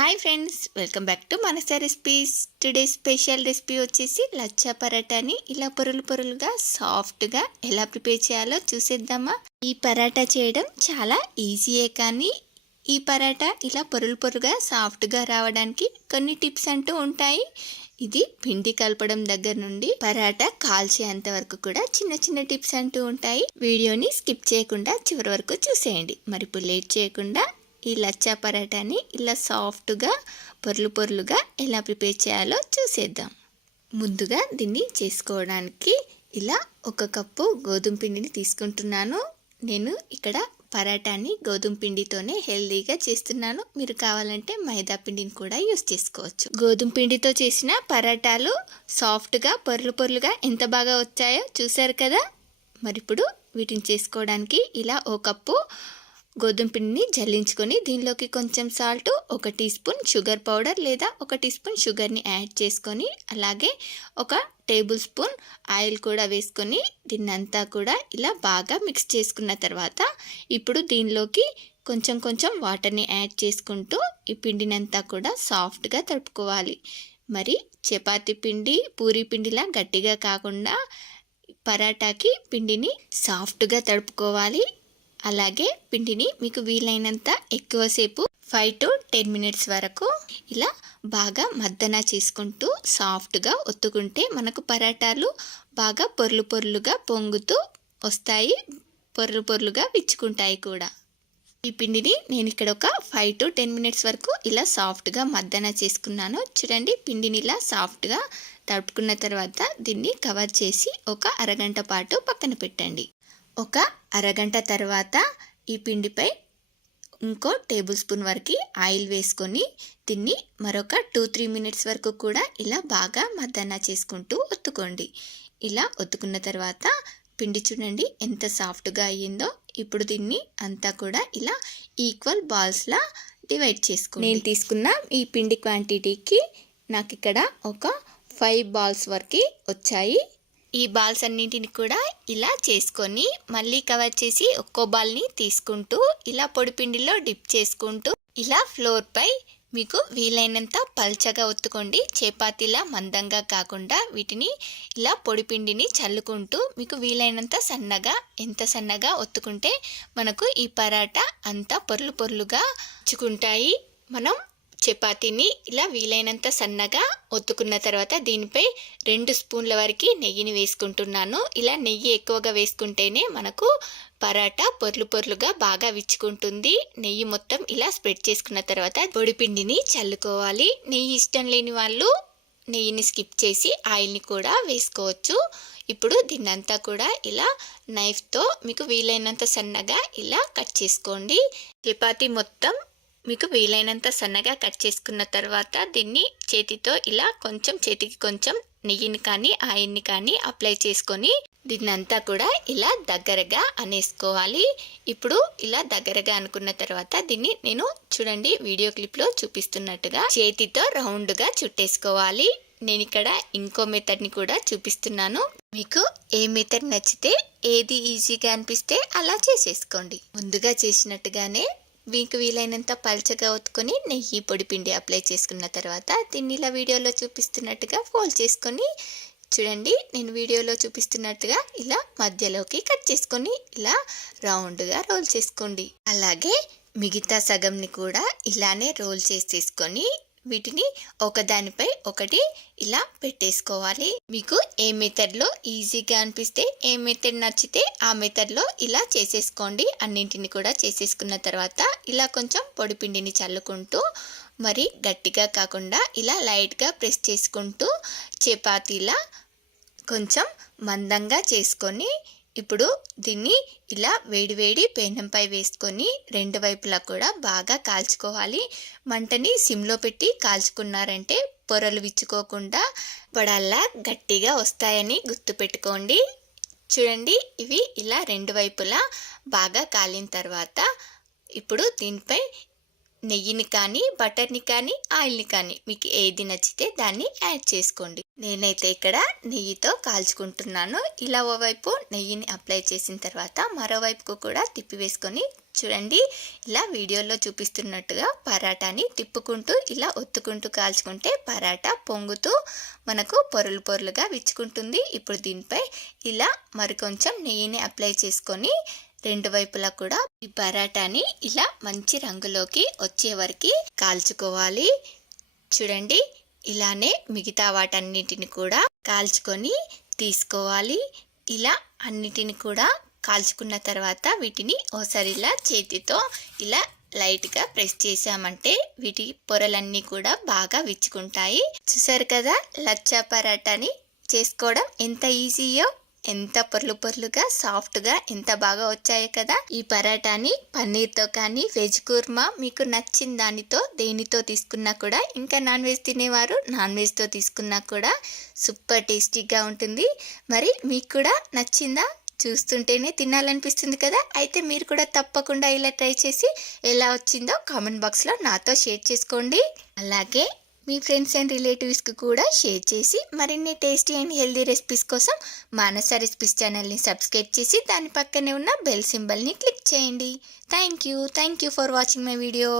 Hi friends, welcome back to Manasa recipes. Today special recipe వచ్చేసి లచ్చా పరాటాని ఇలా పొరులుగా సాఫ్ట్గా ఎలా ప్రిపేర్ చేయాలో చూసేద్దామా. ఈ పరాటా చేయడం చాలా ఈజీయే, కానీ ఈ పరాటా ఇలా పొరులుగా సాఫ్ట్గా రావడానికి కొన్ని టిప్స్ అంటూ ఉంటాయి. ఇది పిండి కలపడం దగ్గర నుండి పరాటా కాల్చేంత వరకు కూడా చిన్న చిన్న టిప్స్ అంటూ ఉంటాయి. వీడియోని స్కిప్ చేయకుండా చివరి వరకు చూసేయండి. మరి ఇప్పుడు లేట్ చేయకుండా ఈ లచ్చా పరాటాని ఇలా సాఫ్ట్గా పొరులుగా ఎలా ప్రిపేర్ చేయాలో చూసేద్దాం. ముందుగా దీన్ని చేసుకోవడానికి ఇలా 1 కప్పు గోధుమ పిండిని తీసుకుంటున్నాను. నేను ఇక్కడ పరాటాని గోధుమ పిండితోనే హెల్దీగా చేస్తున్నాను. మీరు కావాలంటే మైదా పిండిని కూడా యూస్ చేసుకోవచ్చు. గోధుమ పిండితో చేసిన పరాటాలు సాఫ్ట్గా పొరులుగా ఎంత బాగా వచ్చాయో చూసారు కదా. మరి ఇప్పుడు వీటిని చేసుకోవడానికి ఇలా 1 కప్పు గోధుమ పిండిని జల్లించుకొని దీనిలోకి కొంచెం salt, 1 teaspoon sugar powder లేదా 1 టీ స్పూన్ షుగర్ని యాడ్ చేసుకొని, అలాగే 1 టేబుల్ స్పూన్ ఆయిల్ కూడా వేసుకొని దీన్నంతా కూడా ఇలా బాగా మిక్స్ చేసుకున్న తర్వాత ఇప్పుడు దీనిలోకి కొంచెం వాటర్ని యాడ్ చేసుకుంటూ ఈ పిండినంతా కూడా సాఫ్ట్గా తడుపుకోవాలి. మరి చపాతీ పిండి, పూరీ పిండిలా గట్టిగా కాకుండా పరాటాకి పిండిని సాఫ్ట్గా తడుపుకోవాలి. అలాగే పిండిని మీకు వీలైనంత ఎక్కువసేపు 5 to 10 మినిట్స్ వరకు ఇలా బాగా మద్దన చేసుకుంటూ సాఫ్ట్గా ఒత్తుకుంటే మనకు పరాటాలు బాగా పొరులుగా పొంగుతూ వస్తాయి, పొరులుగా విచ్చుకుంటాయి కూడా. ఈ పిండిని నేను ఇక్కడ ఒక 5 to 10 మినిట్స్ వరకు ఇలా సాఫ్ట్గా మద్దన చేసుకున్నాను. చూడండి, పిండిని ఇలా సాఫ్ట్గా తడుపుకున్న తర్వాత దీన్ని కవర్ చేసి ఒక అరగంట పాటు పక్కన పెట్టండి. ఒక అరగంట తర్వాత ఈ పిండిపై ఇంకో టేబుల్ స్పూన్ వరకు ఆయిల్ వేసుకొని దీన్ని మరొక 2-3 మినిట్స్ వరకు కూడా ఇలా బాగా మద్దన చేసుకుంటూ ఒత్తుకోండి. ఇలా ఒత్తుకున్న తర్వాత పిండి చూడండి ఎంత సాఫ్ట్గా అయ్యిందో. ఇప్పుడు దీన్ని అంతా కూడా ఇలా ఈక్వల్ బాల్స్లా డివైడ్ చేసుకోండి. నేను తీసుకున్న ఈ పిండి క్వాంటిటీకి నాకు ఇక్కడ ఒక 5 బాల్స్ వరకు వచ్చాయి. ఈ బాల్స్ అన్నింటిని కూడా ఇలా చేసుకొని మళ్ళీ కవర్ చేసి ఒక్కో బాల్ని తీసుకుంటూ ఇలా పొడిపిండిలో డిప్ చేసుకుంటూ ఇలా ఫ్లోర్పై మీకు వీలైనంత పల్చగా ఒత్తుకోండి. చపాతీలా మందంగా కాకుండా వీటిని ఇలా పొడిపిండిని చల్లుకుంటూ మీకు వీలైనంత సన్నగా, ఎంత సన్నగా ఒత్తుకుంటే మనకు ఈ పరాటా అంతా పొరులుగా వచ్చుకుంటాయి. మనం చపాతీని ఇలా వీలైనంత సన్నగా ఒత్తుకున్న తర్వాత దీనిపై 2 స్పూన్ల వరకు నెయ్యిని వేసుకుంటున్నాను. ఇలా నెయ్యి ఎక్కువగా వేసుకుంటేనే మనకు పరాటా పొరులుగా బాగా విచ్చుకుంటుంది. నెయ్యి మొత్తం ఇలా స్ప్రెడ్ చేసుకున్న తర్వాత పొడిపిండిని చల్లుకోవాలి. నెయ్యి ఇష్టం లేని వాళ్ళు నెయ్యిని స్కిప్ చేసి ఆయిల్ని కూడా వేసుకోవచ్చు. ఇప్పుడు దీన్నంతా కూడా ఇలా నైఫ్తో మీకు వీలైనంత సన్నగా ఇలా కట్ చేసుకోండి. చపాతీ మొత్తం మీకు వీలైనంత సన్నగా కట్ చేసుకున్న తర్వాత దీన్ని చేతితో ఇలా చేతికి కొంచెం నెయ్యిని కానీ ఆయిల్ని కానీ అప్లై చేసుకొని దీన్నంతా కూడా ఇలా దగ్గరగా అనేసుకోవాలి. ఇప్పుడు ఇలా దగ్గరగా అనుకున్న తర్వాత దీన్ని నేను చూడండి వీడియో క్లిప్లో చూపిస్తున్నట్టుగా చేతితో రౌండ్గా చుట్టేసుకోవాలి. నేను ఇక్కడ ఇంకో మెథడ్ని కూడా చూపిస్తున్నాను. మీకు ఏ మెథడ్ నచ్చితే, ఏది ఈజీగా అనిపిస్తే అలా చేసేసుకోండి. ముందుగా చేసినట్టుగానే మీకు వీలైనంత పల్చగా ఒత్తుకొని నెయ్యి పొడిపిండి అప్లై చేసుకున్న తర్వాత దీన్ని ఇలా వీడియోలో చూపిస్తున్నట్టుగా ఫోల్డ్ చేసుకొని చూడండి, నేను వీడియోలో చూపిస్తున్నట్టుగా ఇలా మధ్యలోకి కట్ చేసుకొని ఇలా రౌండ్గా రోల్ చేసుకోండి. అలాగే మిగతా సగంని కూడా ఇలానే రోల్ చేసేసుకొని వీటిని ఒకదానిపై ఒకటి ఇలా పెట్టేసుకోవాలి. మీకు ఏ మెథడ్లో ఈజీగా అనిపిస్తే, ఏ మెథడ్ నచ్చితే ఆ మెథడ్లో ఇలా చేసేసుకోండి. అన్నింటిని కూడా చేసేసుకున్న తర్వాత ఇలా కొంచెం పొడిపిండిని చల్లుకుంటూ మరి గట్టిగా కాకుండా ఇలా లైట్గా ప్రెస్ చేసుకుంటూ చపాతీలా కొంచెం మందంగా చేసుకొని ఇప్పుడు దీన్ని ఇలా వేడివేడి పెనంపై వేసుకొని 2 వైపులా కూడా బాగా కాల్చుకోవాలి. మంటని సిమ్లో పెట్టి కాల్చుకున్నారంటే పొరలు విచ్చుకోకుండా పొడల్లా గట్టిగా వస్తాయని గుర్తుపెట్టుకోండి. చూడండి, ఇవి ఇలా 2 వైపులా బాగా కాలిన తర్వాత ఇప్పుడు దీనిపై నెయ్యిని కానీ బటర్ని కానీ ఆయిల్ని కానీ మీకు ఏది నచ్చితే దాన్ని యాడ్ చేసుకోండి. నేనైతే ఇక్కడ నెయ్యితో కాల్చుకుంటున్నాను. ఇలా ఓవైపు నెయ్యిని అప్లై చేసిన తర్వాత మరోవైపుకు కూడా తిప్పివేసుకొని చూడండి, ఇలా వీడియోలో చూపిస్తున్నట్టుగా పరాటాని తిప్పుకుంటూ ఇలా ఒత్తుకుంటూ కాల్చుకుంటే పరాటా పొంగుతూ మనకు పొరలు పొరలుగా విచ్చుకుంటుంది. ఇప్పుడు దీనిపై ఇలా మరికొంచెం నెయ్యిని అప్లై చేసుకొని రెండు వైపులా కూడా ఈ పరాటాని ఇలా మంచి రంగులోకి వచ్చే వరకు కాల్చుకోవాలి. చూడండి, ఇలానే మిగతా వాటన్నిటిని కూడా కాల్చుకొని తీసుకోవాలి. ఇలా అన్నిటిని కూడా కాల్చుకున్న తర్వాత వీటిని ఓసారి ఇలా చేతితో ఇలా లైట్గా ప్రెస్ చేసామంటే వీటి పొరలన్నీ కూడా బాగా విచ్చుకుంటాయి. చూసారు కదా, లచ్చా పరాటాని చేసుకోవడం ఎంత ఈజీయో, ఎంత పొరలు పొరలుగా సాఫ్ట్గా ఎంత బాగా వచ్చాయో కదా. ఈ పరాటాని పన్నీర్తో కానీ వెజ్ కుర్మా మీకు నచ్చిన దానితో దేనితో తీసుకున్నా కూడా, ఇంకా నాన్ వెజ్ తినేవారు నాన్ వెజ్తో తీసుకున్నా కూడా సూపర్ టేస్టీగా ఉంటుంది. మరి మీకు కూడా నచ్చిందా? చూస్తుంటేనే తినాలనిపిస్తుంది కదా. అయితే మీరు కూడా తప్పకుండా ఇలా ట్రై చేసి ఎలా వచ్చిందో కామెంట్ బాక్స్లో నాతో షేర్ చేసుకోండి. అలాగే మీ ఫ్రెండ్స్ అండ్ రిలేటివ్స్కి కూడా షేర్ చేసి మరిన్ని టేస్టీ అండ్ హెల్దీ రెసిపీస్ కోసం మానస రెసిపీస్ ఛానల్ని సబ్స్క్రైబ్ చేసి దాని పక్కనే ఉన్న బెల్ సింబల్ని క్లిక్ చేయండి. Thank you for watching my video.